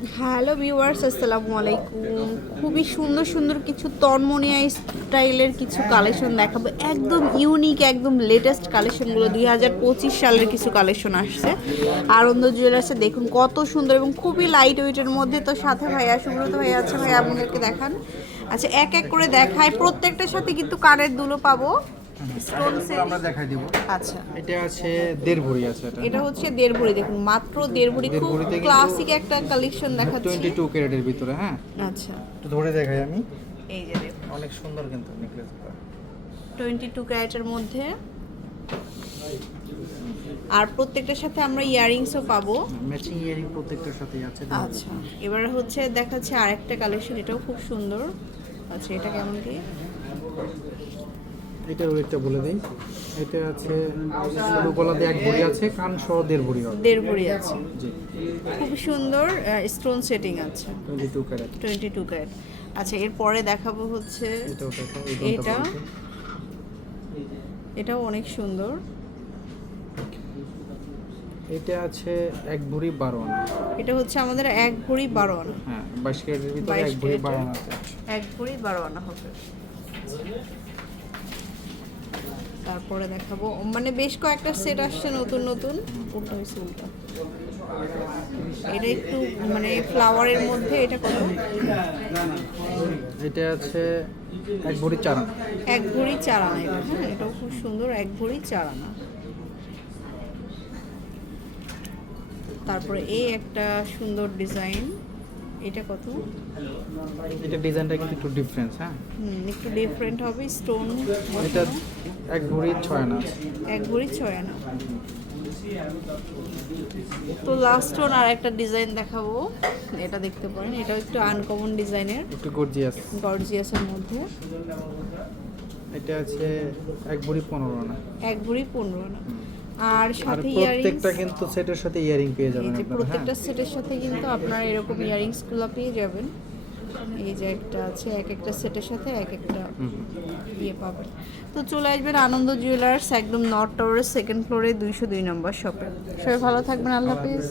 Hello viewers, আসসালামু আলাইকুম। খুবই সুন্দর সুন্দর কিছু তন্মনিয়া স্টাইলের কিছু কালেকশন দেখাবো। একদম ইউনিক একদম লেটেস্ট কালেকশনগুলো দুই হাজার পঁচিশ সালের কিছু কালেকশন আসছে। আনন্দ জুয়েলার্সে দেখুন কত সুন্দর এবং খুবই লাইট ওয়েটের মধ্যে তো সাথে ভাইয়া, সুব্রত ভাইয়া আছে, ভাইয়া আপনাদেরকে দেখান। আচ্ছা এক এক করে দেখায়। প্রত্যেকটার সাথে কিন্তু কানের দুলো পাবো। স্টোন আমরা দেখাই দিব। আচ্ছা। এটা আছে দেড় ভরি আছে এটা। এটা হচ্ছে দেড় ভরি দেখুন মাত্র দেড় ভরি খুব ক্লাসিক একটা কালেকশন দেখাচ্ছে। টোয়েন্টি টু ক্যারেটের ভিতরে হ্যাঁ? আচ্ছা। একটু ধরে দেখাই আমি। এই যে দেখুন। অনেক সুন্দর কিন্তু নেকলেসটা টোয়েন্টি টু ক্যারেটের মধ্যে। আর প্রত্যেকটার সাথে আমরা ইয়ারিংসও পাবো। ম্যাচিং ইয়ারিং প্রত্যেকটার সাথেই আছে। আচ্ছা। এবার হচ্ছে দেখাচ্ছে আরেকটা কালেকশন এটাও খুব সুন্দর। আচ্ছা এটা কেমন কি? এটা ওয়েটটা বলে দিই। এটা আছে সরু গলা দিয়ে এক ভরি আছে কান সহ দেড় ভরি হবে। দেড় ভরি আছে। জি। খুব সুন্দর স্টোন সেটিং আছে। Twenty two carat twenty two carat আচ্ছা এরপরে দেখাবো হচ্ছে এটা? এটা এটাও অনেক সুন্দর। এটা আছে এক ভরি বারো আনা। এটা হচ্ছে আমাদের এক ভরি বারো আনা। হ্যাঁ বাইশ ক্যারেটের ভিতরে এক ভরি। বারো আনা আছে। এক ভরি বারো আনা হবে। তারপরে দেখাবো। মানে বেশ কয়েকটা সেট আসছে নতুন নতুন। উল্টা হয়েছে উল্টা। এটা একটু মানে ফ্লাওয়ারের মধ্যে এটা কত? এটা আছে এক ভরি চার এক ভরি চার এটা হ্যাঁ এটাও খুব সুন্দর এক ভরি চার আনা তারপরে এই একটা সুন্দর ডিজাইন এটা কত? এটা ডিজাইনটা কিন্তু একটু ডিফারেন্স হ্যাঁ? হুম একটু ডিফারেন্ট হবে স্টোন এটা এক ভরি ছয় আনা। এক ভরি ছয় আনা। তো লাস্ট ওন আর একটা ডিজাইন দেখাবো। এটা দেখতে পারেন এটা একটু আনকমন ডিজাইনের একটু গর্জিয়াস গর্জিয়াসের মধ্যে। এটা আছে এক ভরি পনেরো আনা। এক ভরি পনেরো আনা। আর সাথে প্রত্যেকটা কিন্তু সেটের সাথে ইয়ারিং পেয়ে যাবেন আপনারা হ্যাঁ। প্রত্যেকটা সেটের সাথে কিন্তু আপনারা এরকম ইয়ারিংসগুলো পেয়ে যাবেন। এই যে একটা আছে এক একটা সেটের সাথে এক একটা। ইয়ে পাবেন। তো চলে আসবেন আনন্দ জুয়েলার্স একদম নর্থ টাওয়ারের সেকেন্ড ফ্লোরে দুইশো দুই নম্বর শপে সবাই ভালো থাকবেন আল্লাহ হাফিজ।